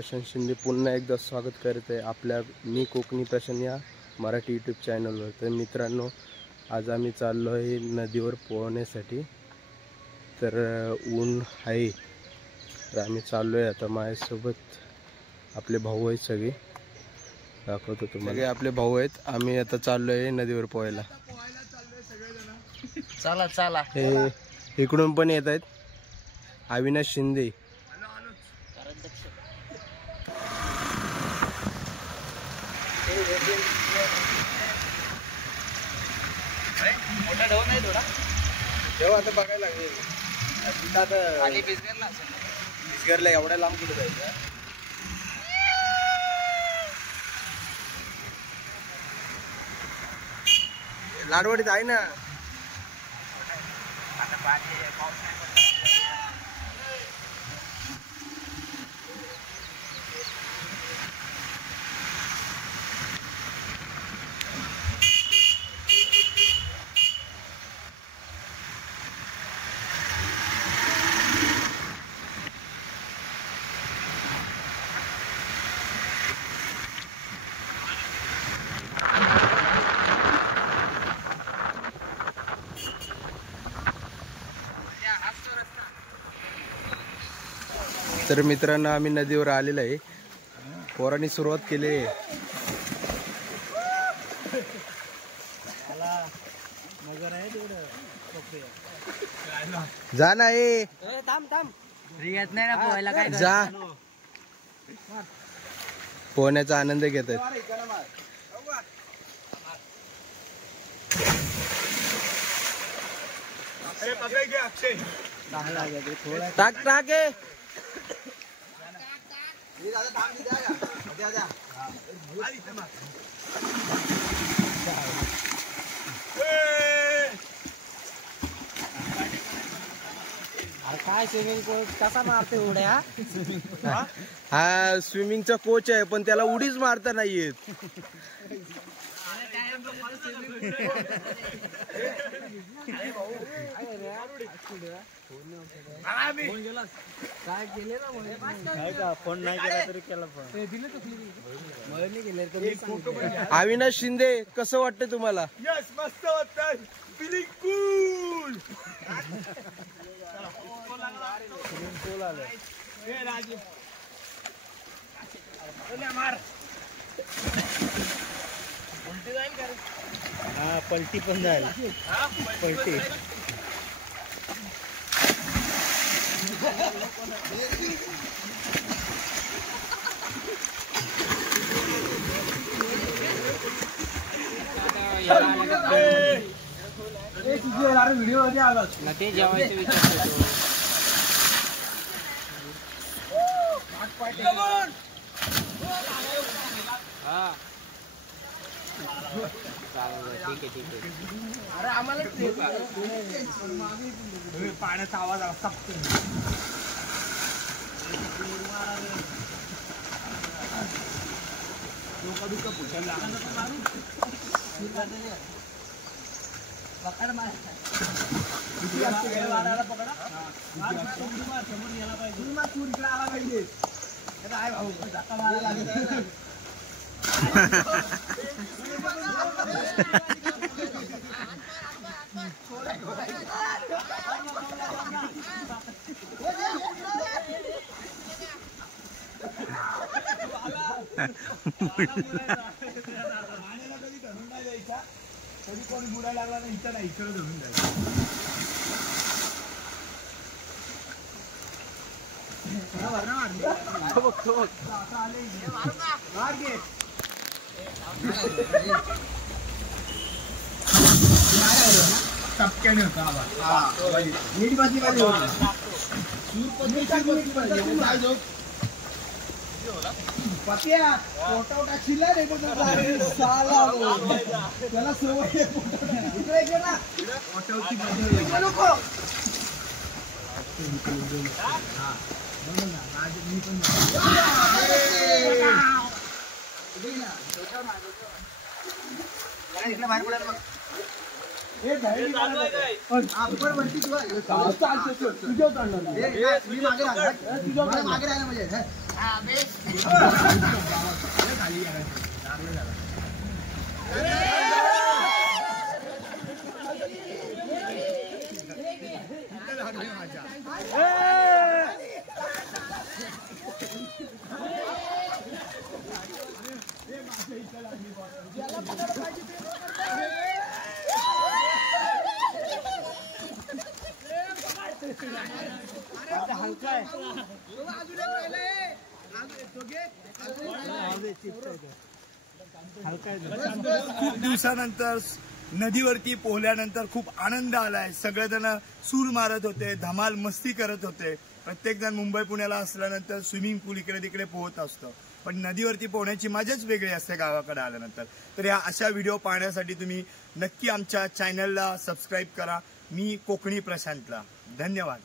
प्रशांत शिंदे पुन्हा एकदा स्वागत करत आहे आपल्या मी कोकणी प्रशांत या मराठी यूट्यूब चॅनलवर। तर मित्रांनो, आज आम्ही चाललो आहे नदीवर पोहण्यासाठी। तर ऊन आहे, तर आम्ही चाललो आहे। आता माझ्यासोबत आपले भाऊ आहेत, सगळे दाखवतो तुम्हाला। आपले भाऊ आहेत, आम्ही आता चाललो आहे नदीवर पोहायला। चला चला, हे इकडून पण येत आहेत अविनाश शिंदे। मोठा ढव नाही थोडा तेव्हा आता बघायला लागेल। आणि बिस्गरला एवढ्या लांब कुठे जायचं? लाडवडीत आहे ना। तर मित्रांनो, आम्ही नदीवर आलेलो आहे। पोरांनी सुरुवात केली आहे। जा ना, ये थांब थांब, येत नाही ना पोहायला, काय जा। पोहण्याचा आनंद घेत आहेत। टाक टाक आहे। काय स्विमिंग पूल कसा मारते उड्या? हा स्विमिंगचा कोच आहे, पण त्याला उडीच मारता नाही येत। काय केले ना, फोन नाही केला तरी केला फोन। अविनाश शिंदे, कसं वाटतं तुम्हाला? यस, मस्त वाटतं, फीलिंग कूल। हा, पलटी पण झाली, पलटी। व्हिडिओ मध्ये आला ना, ते जेवायचं विचार हा, ठीक आहे ठीक आहे। अरे आम्हाला पाण्याचा आवाज आला कधी कोणी बुडायला लागला ना, इथं नाही, इकडे धरून जायचं। टपक्याने होता आवाज, नीट बसली पाहिजे। पत्या फोटो टाकशील रे, त्याला सवय इकडे गेला फोटोची नको। आपण वरती तुला तुझ्या काढणार मी मागे राहणार तुझ्या मागे राहायला म्हणजे खूप दिवसानंतर नदीवरती पोहल्यानंतर खूप आनंद आलाय. सगळेजण सूर मारत होते, धमाल मस्ती करत होते. प्रत्येक जण मुंबई पुण्याला असल्यानंतर स्विमिंग पूल इकडे तिकडे पोहत असतो, पण नदीवरती पोहण्याची मजाच वेगळी असते गावाकडे आल्यानंतर. तर या अशा व्हिडिओ पाहण्यासाठी तुम्ही नक्की आमच्या चॅनलला सबस्क्राईब करा. मी कोकणी प्रशांतला धन्यवाद.